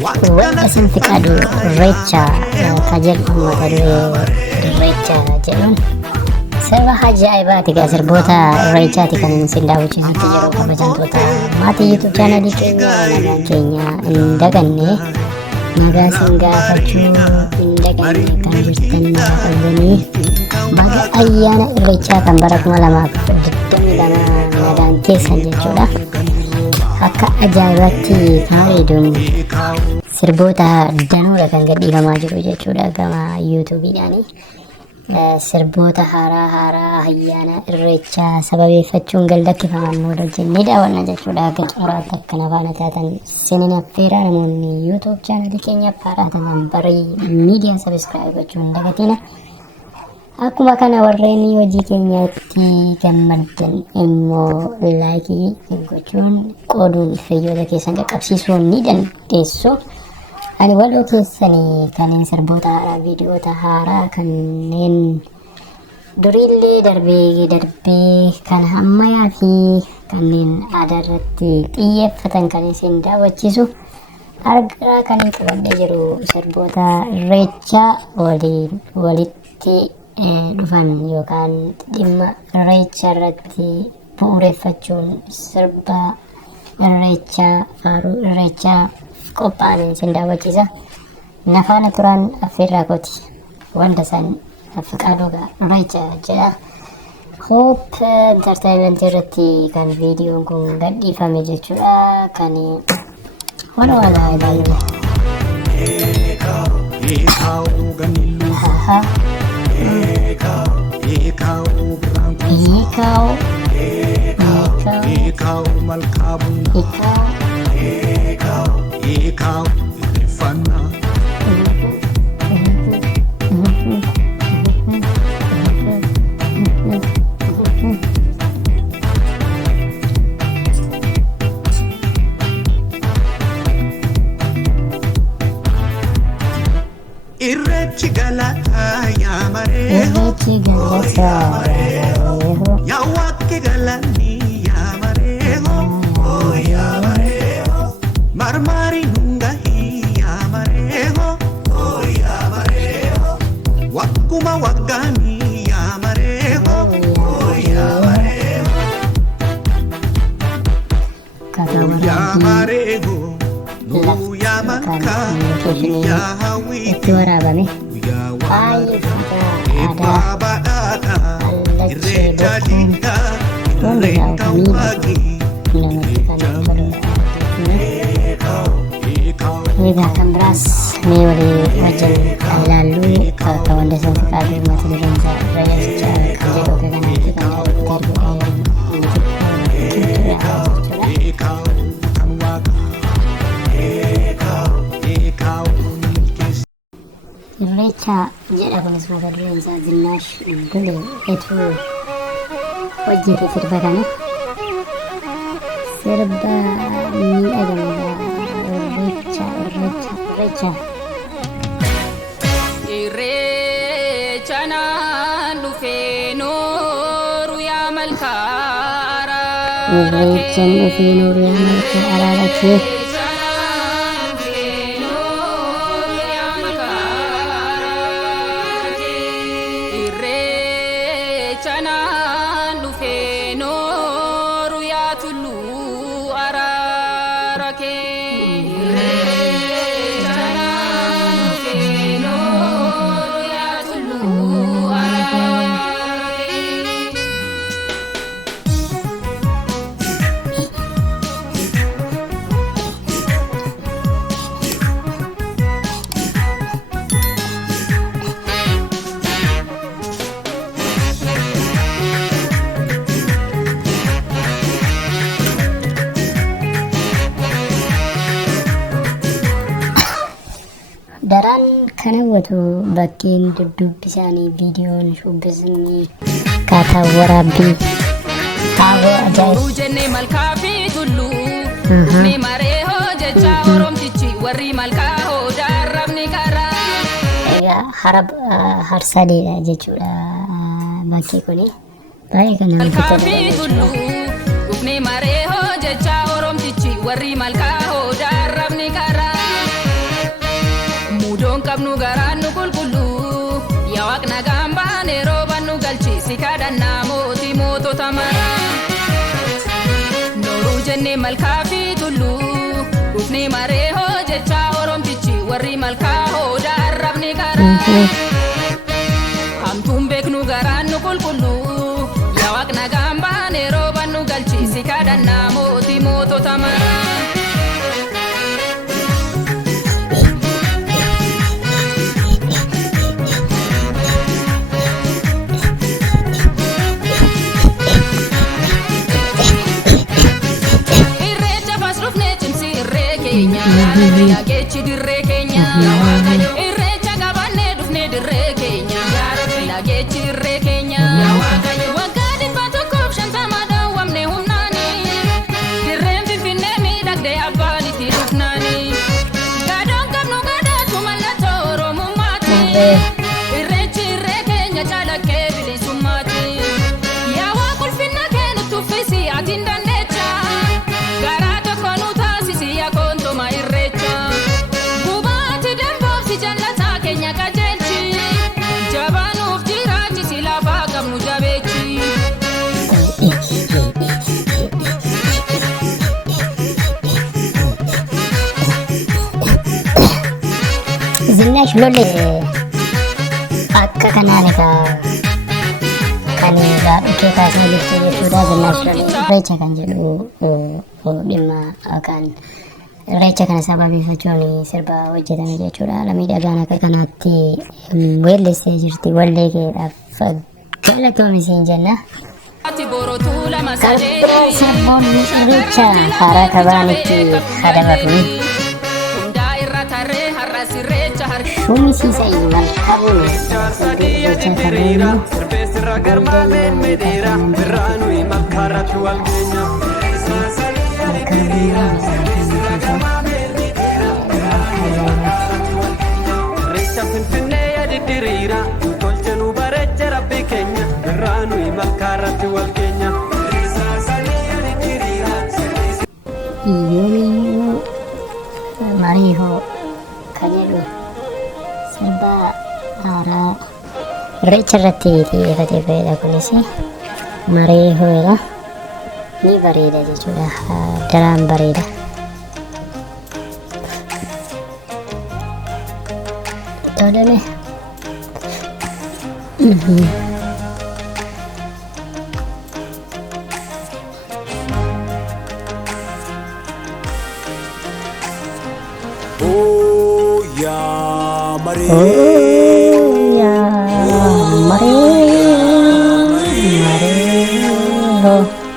Isin fiqaadu irreecha ka jedhu mata duree irreecha jedhuun sirba ajaa'ibaati egaa sirboota irreechaati kan isin daawwachiisutti jiru kabajamtoota maatii YouTube chaanalii keenya nagaan keenya hin daganne nagaa isin gaafachuu hin daganne kan jirtan qabdanii baga ayyaana irreechaa kan bara 2022 nagaan keessan jechuudha. Akka ajaa'ibaatti kaareeduun sirboota danuudha kan gadhiifamaa jiru jechuudha gama yuutuubiidhaani. Sirboota haaraa ayyaana irreechaa sababeeffachuun galdakkifaman mooda jennee daawwanna jechuudha. Akka coraatti akkana faana taatan sinin affeeraa namoonni yuutuub chaanalii keenyaaf haaraatan barii miidiyaa sabiskiraayib gochuun dagatina. Akkuma kana warreen hojii keenyatti gammaddan immoo laayikii gochuun qooduun fayyoota keessan qaqqabsiisuu ni dandeessu. Ani waloo keessanii kanneen sirboota haaraa viidiyoota haaraa kanneen duriillee darbee kan ammayyaa fi kanneen aadaa irratti xiyyeeffatan kan isin daawwachiisu argaa kan qabadhee jiru sirboota irreechaa walitti dhufan yookaan dhimma irreecha irratti bu'uureffachuun sirba irreechaa faaruu irreechaa qophaa'an isin daawwachiisa. Nafaana turaan affeerraa kooti wanta san fiqaaduugaa irreecha jedha. Hoop entertainmentii irratti kan viidiyoon kun gadhiifame jechuudha. Kan walaa ilaalu. Irreechi galataa yaa mareeho yaa waaqni galanii yaa mareeho marmaari nungahii yaa mareeho wagguma waggaanii yaa mareeho yaa mareeho yaa malkaa yaa hawwii itti waraabame eebbaa badhaadhaa irreecha diingaa irreecha waaqii egaa kan biraas mee walii wajjin ilaallu akka wanta isin fiqaaduu mata dureen isaa irreecha kan jedhu akka kanaatti kan irreecha jedha kunis mata dureen isaa Zinnaash Dulee etuu hojjete sirba kana sirba miidhagaa irreecha naan dhufee nooru yaa malkaara irreechaan dhufee nooru yaa malkaara araarachee daraan kana hawwatu bakkeen dudduubbi isaanii viidiyoon shubbisni kaataa waraabbii taa'oo ajaa'ib jennee malkaa fi tulluu ni maree hoo jecha oromtichi warri malkaa hoo daarrabni karaa egaa harab harsadeedha jechuudha bakkee kuni baay'ee kan namatti malkaa fi tulluu ni maree hoo jecha oromtichi warri malkaa hoo daarrabni karaa qabnu garaan nu qulqulluu yaa waaqna gaambaan rooban nu galchisi kadhannaa mootii mootota mara nooruu jennee malkaa fi tulluu dhufnee maree hojjechaa oromtichi warri malkaa hoodaa arrabni garaa hamtuun beeknu garaan nu qulqulluu yaa waaqna gaambaan rooban nu galchisi kadhannaa mootii mootota mara Lagechi dirree keenya irreecha qabanne dhufne dirree keenya lagechi dirree keenya waggaa 150 daawwamne humnaani dirreen finfinnee miidhagdee abbaan itti dhufnaani gadoon qabnu gadaatu mallattoo oromummaati irreechi irree keenya calaqqee bilisummaati yaa waan ulfinna kennu tuffisi atiin dandeecha garaa tokko nu taasisi yaa koontoma irreecha gubaati damboofsi jallataa keenya qajeelchi jabaanuuf jiraachisi lafaa qabnu jabeechi Zinash lole akka kanaan egaa kan gaadhukee kaasnee jirtu jechuudha. Zinash lole irreecha kan jedhu dhimma yookaan irreecha kana sababeeffachuun sirba hojjetame jechuudha. Haala miidhagaan akka kanaatti weellistee jirti. Wallee keedhaaf galatoomii siin jenna. Qalbii sirboonni irreecha haaraa qabaanitti hadamatu. Shumi sisa imal kabul irreecha kabeenu Sirbeessirra garmaameen medheera birraanuu makkaarratti wal geenya irreecha finfinnee yadidiriira tolchenu bareecha rabbi keenya birraanuu makkaarratti wal geenya iyyuu mariihoo kan jedhu sirba haaraa irreecha irratti xiyyeeffatee fayyada. Kunis mariihoodha. Ni bareeda jechuudha. Daraan bareeda. Tolame. Oh ya mare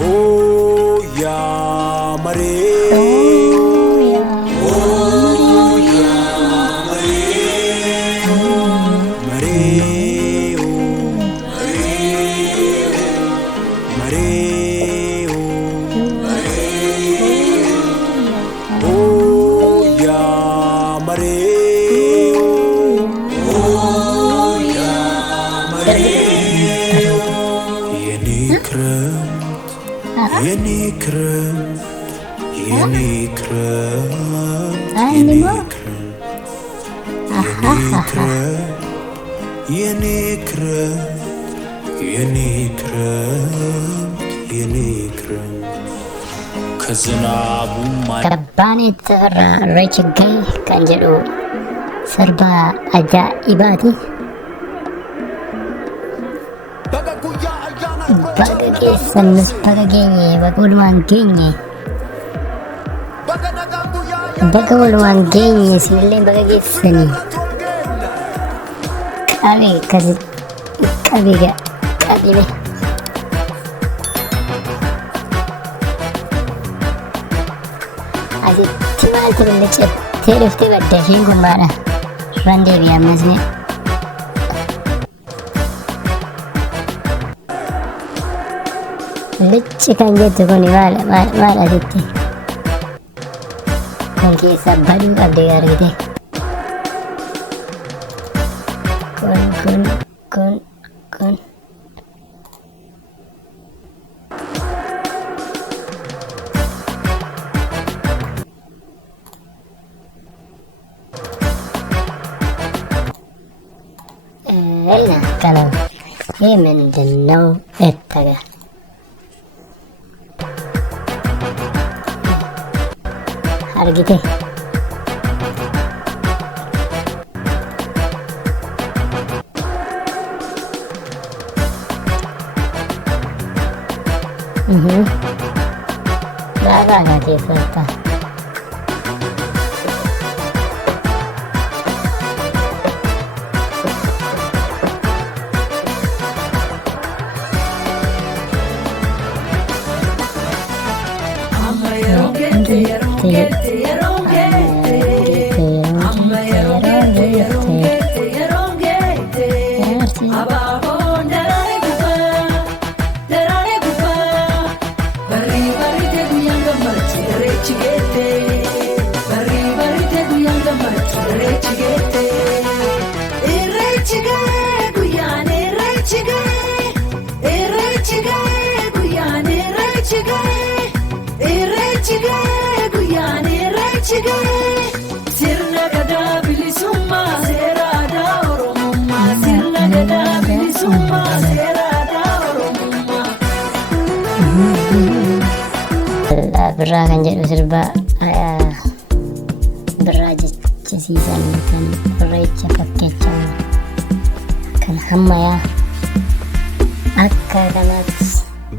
Oh ya mare Kabbaaniit irreecha gahe kan jedhu sirba ajaa'ibaati. Baga geessanus baga geenye baga walumaan geenye baga walumaan geenye isinillee baga geessanii qabee akkasi qabee qabibe asitti maaltu billee cettee dhuftee badda isheen gumbaadha irraan deebi'ee ammasne Licci kan jettu kun maal asitti kun keessa baduu qabdee argite kun ቀለም ይሄ ምንድነው? እተጋ አርጊቴ ዳራጋቴ ፈታ Sirna gadaa bilisummaa seera aadaa Oromummaa. Sirna gadaa bilisummaa seera aadaa Oromummaa. Birraa kan jedhu sirba birraa jechisiisan kan irreecha fakkeechaa kan hammayaa akka kanaatti.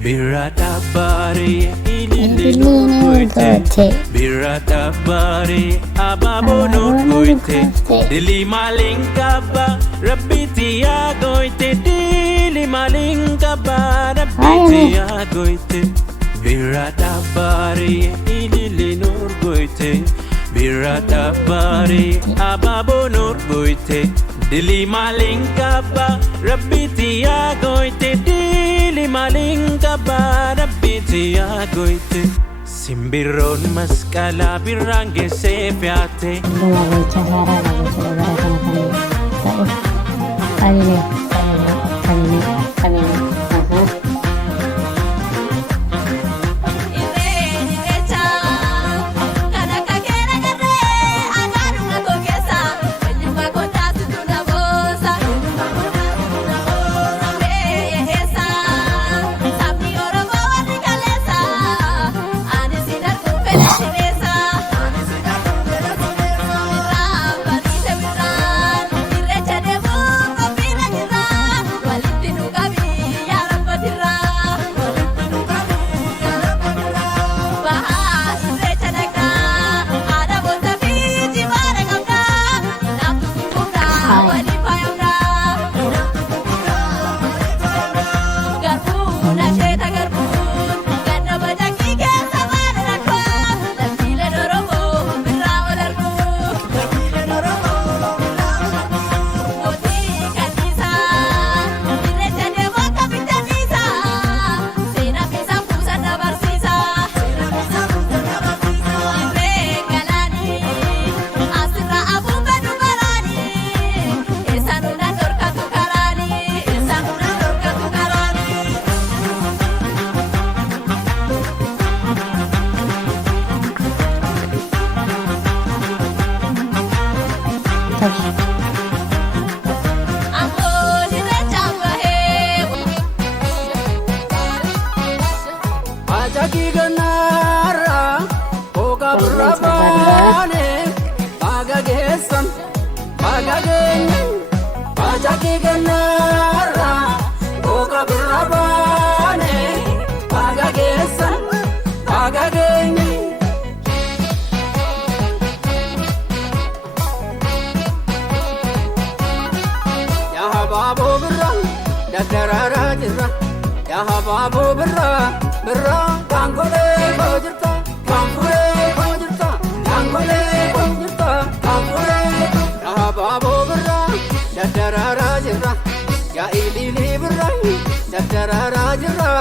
Birata bare ililin goite Birata bare ababon goite Dili malinkaba rabiti ya goite Dili malinkaba rabiti ya goite Birata bare ililin goite Birata bare ababon goite Dili malinkaba rabiti ya goite Dili malinkaba rabiti ya goite Simbirroon masqalaa birraan geessee fe'ate Irreecha haaraa dhaabachuu bara kana kan ta'e Ajaki ganara oga brabane agagesan agagenya Ajaki ganara oga brabane agagesan agagenya Ya hababo birra dadarara jirra Ya hababo birra birra kangole kojirta kangole kojirta kangole kojirta kangole Ya hababo birra dadarara jirra Ya ilili birra dadarara jirra